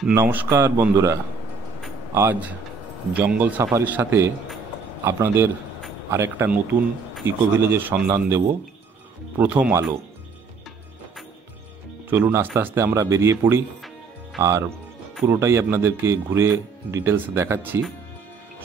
নমস্কার বন্ধুরা, আজ জঙ্গল সাফারির সাথে আপনাদের আরেকটা নতুন ইকো ভিলেজের সন্ধান দেব, প্রথম আলো। চলুন আস্তে আস্তে আমরা বেরিয়ে পড়ি আর পুরোটাই আপনাদেরকে ঘুরে ডিটেলস দেখাচ্ছি।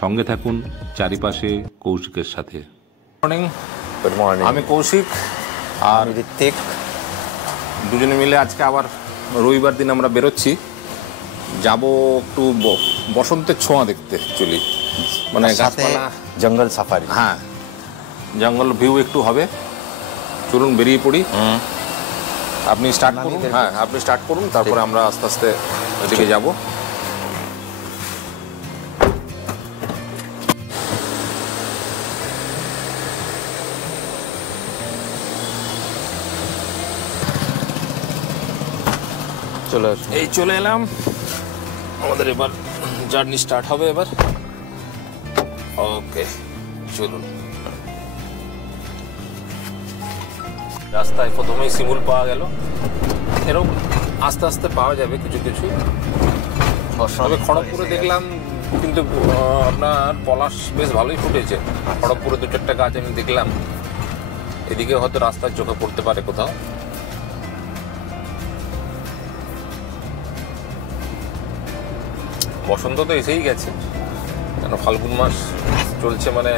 সঙ্গে থাকুন চারিপাশে কৌশিকের সাথে। মর্নিং। Good morning. আমি কৌশিক আর ঋত্বিক, দুজনে মিলে আজকে আবার রবিবার দিন আমরা বেরোচ্ছি, যাব একটু বসন্তের ছোঁয়া দেখতে। অ্যাকচুয়ালি মানে গাছপালা, জঙ্গল সাফারি। হ্যাঁ, জঙ্গল ভিউ একটু হবে। চলুন বেরিয়ে পড়ি। আপনি স্টার্ট করুন। হ্যাঁ, আপনি স্টার্ট করুন, তারপরে আমরা আস্তে আস্তে ওইদিকে যাব। চলে আসুন। এই চলে এলাম, আমাদের এবার জার্নি স্টার্ট হবে এবার। ওকে, চলুন। রাস্তায় প্রথমেই শিমুল পাওয়া গেল, এরকম আস্তে আস্তে পাওয়া যাবে কিছু কিছু। তবে খড়গপুরে দেখলাম কিন্তু আপনার পলাশ বেশ ভালোই ফুটেছে। খড়গপুরে 2-4টা গাছ আমি দেখলাম, এদিকে হয়তো রাস্তার চোখে পড়তে পারে কোথাও। বসন্ত তো এসেই গেছে, কেন ফাল্গুন মাস চলছে, মানে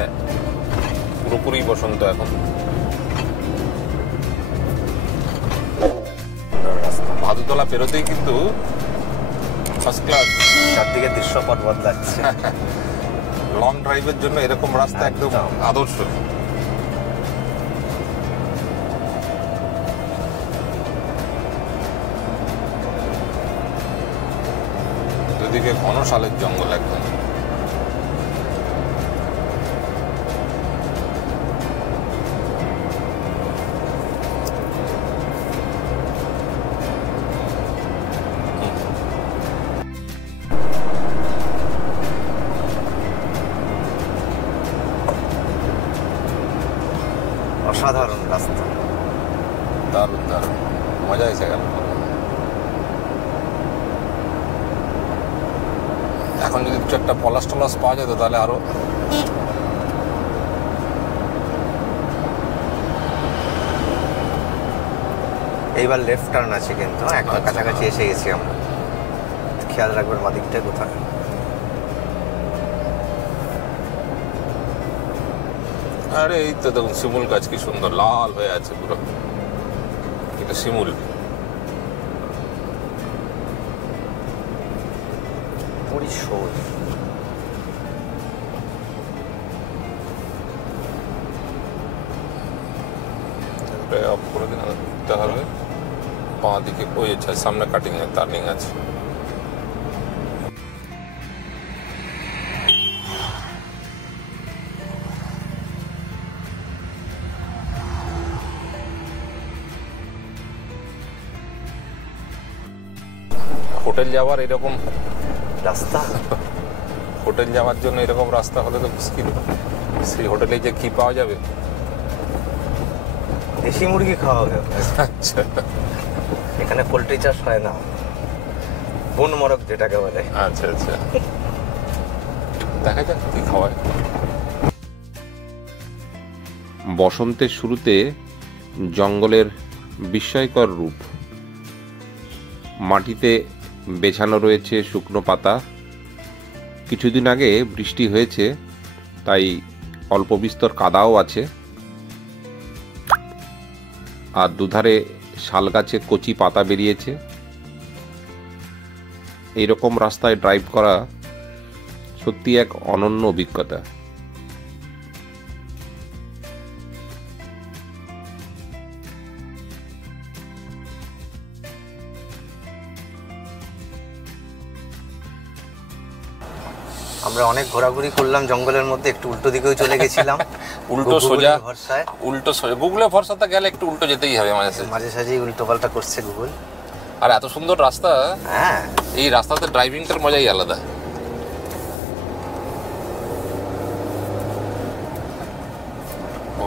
পুরোপুরি বসন্ত এখন। ভাদুতলা পেরোতেই কিন্তু ফার্স্ট ক্লাস, চারদিকে দৃশ্যপট বদলাচ্ছে। লং ড্রাইভের জন্য এরকম রাস্তা একদম আদর্শ। দুদিকে ঘন শালের জঙ্গল একদম। অসাধারণ রাস্তা, দারুণ দারুণ, মজা এসে গেল। এখন যদি কিছু একটা পলাশ টলাশ পাওয়া যেত তাহলে আরো। এইবার লেফট টার্ন আছে কিন্তু একদম কাছাকাছি এসে গেছি আমরা। খেয়াল রাখবেন মাদিকটা কোথায়। আরে এই তো দেখুন শিমুল গাছ কি সুন্দর লাল হয়ে আছে পুরো, এটা শিমুল। পরিশোধ অফ করে দিন, ঘুরতে হবে বাঁ দিকে। ওই আচ্ছা, সামনে কাটিং এ টার্নিং আছে। হোটেল যাওয়ার এরকম রাস্তা, হোটেল যাওয়ার জন্য এরকম রাস্তা হলে তো মুশকিল। সেই হোটেলে যে কি পাওয়া যাবে? দেশি মুরগি খাওয়া হবে। আচ্ছা, এখানে পোল্ট্রি চাষ হয় না, বন মরক যেটাকে বলে। আচ্ছা আচ্ছা, দেখা যাক কি খাওয়ায়। বসন্তের শুরুতে জঙ্গলের বিস্ময়কর রূপ। মাটিতে বেছানো রয়েছে শুকনো পাতা। কিছুদিন আগে বৃষ্টি হয়েছে, তাই অল্প বিস্তর কাদাও আছে। আর দুধারে শাল গাছে কচি পাতা বেরিয়েছে। এইরকম রাস্তায় ড্রাইভ করা সত্যি এক অনন্য অভিজ্ঞতা। আমরা অনেক ঘোরাঘুরি করলাম জঙ্গলের মধ্যে, একটু উল্টো দিকেও চলে গেছিলাম। উল্টো সোজা, ভরসায়, উল্টো সোজা গুগলে ভরসাতে গেলে একটু উল্টো যেতেই হবে মাঝে সাঝেই উল্টো পাল্টা করছে গুগল। আর এত সুন্দর রাস্তা, হ্যাঁ, এই রাস্তাতে ড্রাইভিংটার মজাই আলাদা।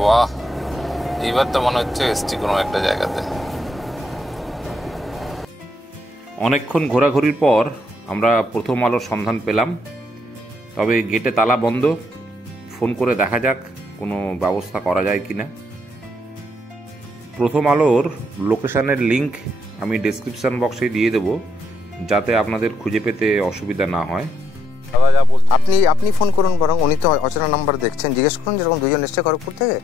বাহ, এইবার তো মনে হচ্ছে এসছি কোনো একটা জায়গাতে। অনেকক্ষণ ঘোরাঘুরির পর আমরা প্রথম আলোর সন্ধান পেলাম, তবে গেটে তালা বন্ধ। ফোন করে দেখা যাক কোনো ব্যবস্থা করা যায় কি না। প্রথম আলোর লোকেশানের লিংক আমি ডেসক্রিপশান বক্সে দিয়ে দেবো, যাতে আপনাদের খুঁজে পেতে অসুবিধা না হয়। দাদা যা বলছি, আপনি ফোন করুন বরং, উনি তো অচেনা নাম্বার দেখছেন, জিজ্ঞেস করুন যেরকম দুজন এসছে খড়গপুর থেকে,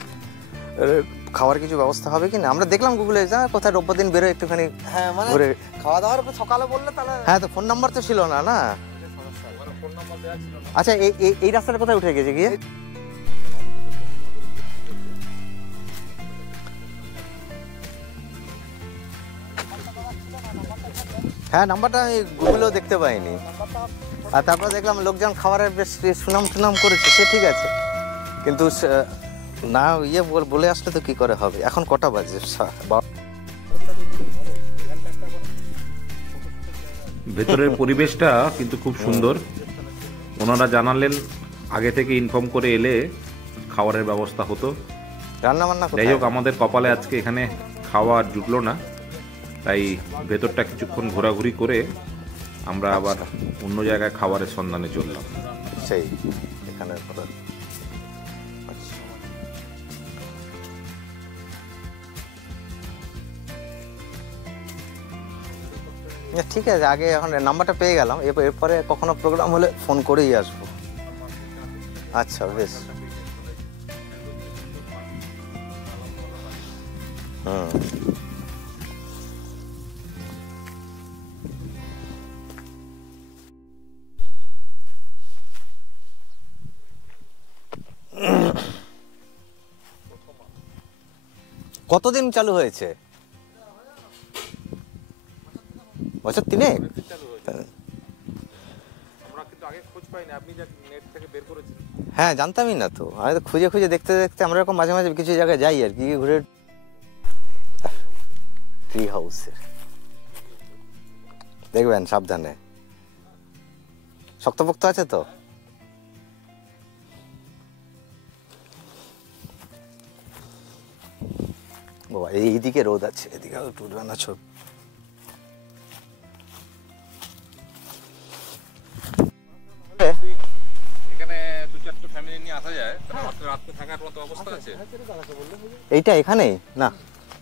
খাওয়ার কিছু ব্যবস্থা হবে কি না। আমরা দেখলাম গুগলে যা কোথায় রোববার দিন বেরোয় একটুখানি ঘুরে খাওয়া দাওয়ার সকালে বললে তাহলে। হ্যাঁ, তো ফোন নাম্বার তো ছিল না না। আচ্ছা, এই রাস্তাটা কোথায় উঠে গেছে গিয়ে? হ্যাঁ, নাম্বারটা আমি গুগলেও দেখতে পাইনি। আর তারপর দেখলাম লোকজন খাবারের বেশ সুনাম করেছে, সে ঠিক আছে, কিন্তু না বলে আসলে তো কি করে হবে। এখন কটা বাজে? ভেতরের পরিবেশটা কিন্তু খুব সুন্দর। ওনারা জানালেন আগে থেকে ইনফর্ম করে এলে খাবারের ব্যবস্থা হতো। রান্না বান্না যাই হোক, আমাদের কপালে আজকে এখানে খাওয়া জুটলো না, তাই ভেতরটা কিছুক্ষণ ঘোরাঘুরি করে আমরা আবার অন্য জায়গায় খাবারের সন্ধানে চললাম। সেই এখানে ঠিক আছে, আগে এখন নাম্বারটা পেয়ে গেলাম, এরপরে কখনো প্রোগ্রাম হলে ফোন করেই আসবো। আচ্ছা, বেশ। কতদিন চালু হয়েছে? বছর 3 হ্যাঁ, জানতামই না তো। আমি তো খুঁজে দেখতে আমরা এরকম মাঝে মাঝে কিছু জায়গায় যাই আর কি, ঘুরে। ট্রি হাউসের দেখবেন, সাবধানে, শক্তপোক্ত আছে তো। বাবা, এইদিকে রোদ আছে, এদিকে টুটবে না ছোট। এইটা এখানেই না,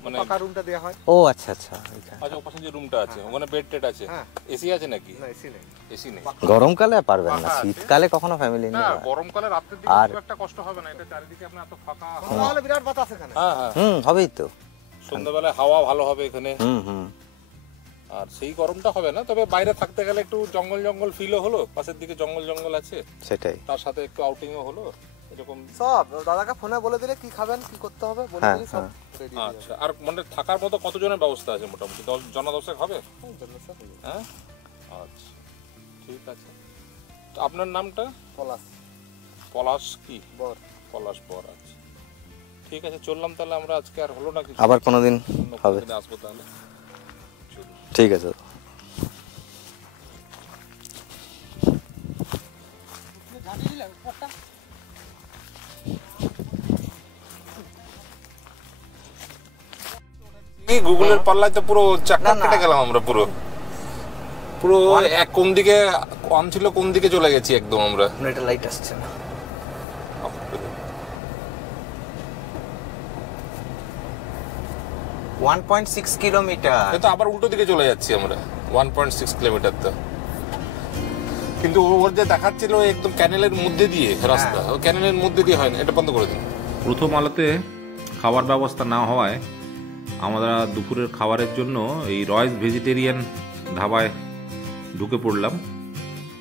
মানে পাকা রুমটা দেয়া হয়। ও আচ্ছা আচ্ছা। আচ্ছা, ওপাশে যে রুমটা আছে ওখানে বেড টেড আছে, এসি আছে নাকি? না, এসি নেই। এসি নেই। গরমকালে পারবেন না, শীতকালে কখনো ফ্যামিলি না, নিয়ে। গরমকালে রাতের দিকে খুব একটা কষ্ট হবে না, এটা চারিদিকে আপনার এত ফাঁকা। তাহলে বিরাট বাতাস এখানে। হ্যাঁ, হবেই তো। সন্ধ্যাবেলায় হাওয়া ভালো হবে এখানে। আর সেই গরমটা হবে না, তবে বাইরে থাকতে গেলে একটু জঙ্গল ফিলও হলো, পাশের দিকে জঙ্গল আছে, সেটাই। তার সাথে একটু আউটিংও হলো, এরকম সব দাদাকে ফোনে বলে দিলে কি খাবেন কি করতে হবে বলে দিলে সব রেডি। আচ্ছা, আর মানে থাকার মতো কতজনের ব্যবস্থা আছে মোটামুটি? 10 জন 10 হবে? হ্যাঁ, আচ্ছা, ঠিক আছে। তো আপনার নামটা? পলাশ কি বর? পলাশ বর। আচ্ছা, ঠিক আছে, চললাম তাহলে আমরা। আজকে আর হলো না কিছু, আবার কোনোদিন হবে, আসবো তাহলে। ঠিক আছে। গুগলের পাল্লায় তো পুরো চাক্কা কেটে গেলাম আমরা, পুরো এক কোন দিকে অন ছিল, কোন দিকে চলে গেছি একদম আমরা। এটা লাইট আসছে না। 1.6 কিলোমিটার। এটা আবার উল্টো দিকে চলে যাচ্ছি আমরা। 1.6 কিলোমিটার তো, কিন্তু ওর যে দেখাচ্ছিল একদম ক্যানেলের মধ্যে দিয়ে রাস্তা, ও ক্যানেলের মধ্যে দিয়ে হয় না। এটা বন্ধ করে দিন। প্রথম আলোতে খাবার ব্যবস্থা না হওয়ায় আমরা দুপুরের খাবারের জন্য এই রয়েস ভেজিটেরিয়ান ধাবায় ঢুকে পড়লাম।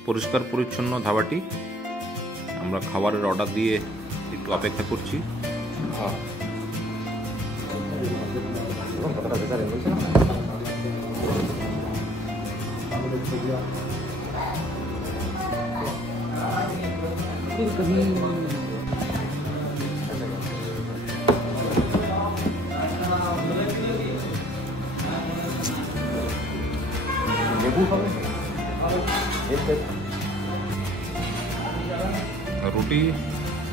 পরিষ্কার পরিচ্ছন্ন ধাবাটি। আমরা খাবারের অর্ডার দিয়ে একটু অপেক্ষা করছি। রুটি,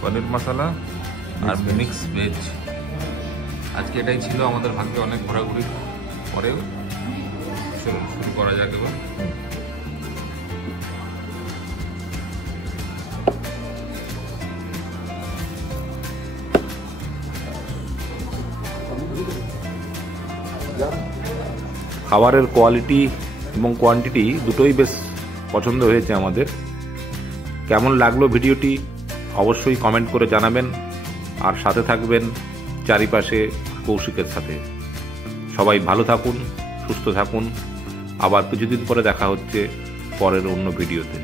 পনির মশলা আর মিক্স ভেজ। আজকে এটাই ছিল আমাদের ভাগ্যে, অনেক ঘোরাঘুরির পরেও চলুন শুরু করা যাক এবার। খাবারের কোয়ালিটি এবং কোয়ান্টিটি দুটোই বেশ পছন্দ হয়েছে আমাদের। কেমন লাগলো ভিডিওটি অবশ্যই কমেন্ট করে জানাবেন, আর সাথে থাকবেন চারিপাশে কৌশিকের সাথে। সবাই ভালো থাকুন, সুস্থ থাকুন। আবার কিছুদিন পরে দেখা হচ্ছে পরের অন্য ভিডিওতে।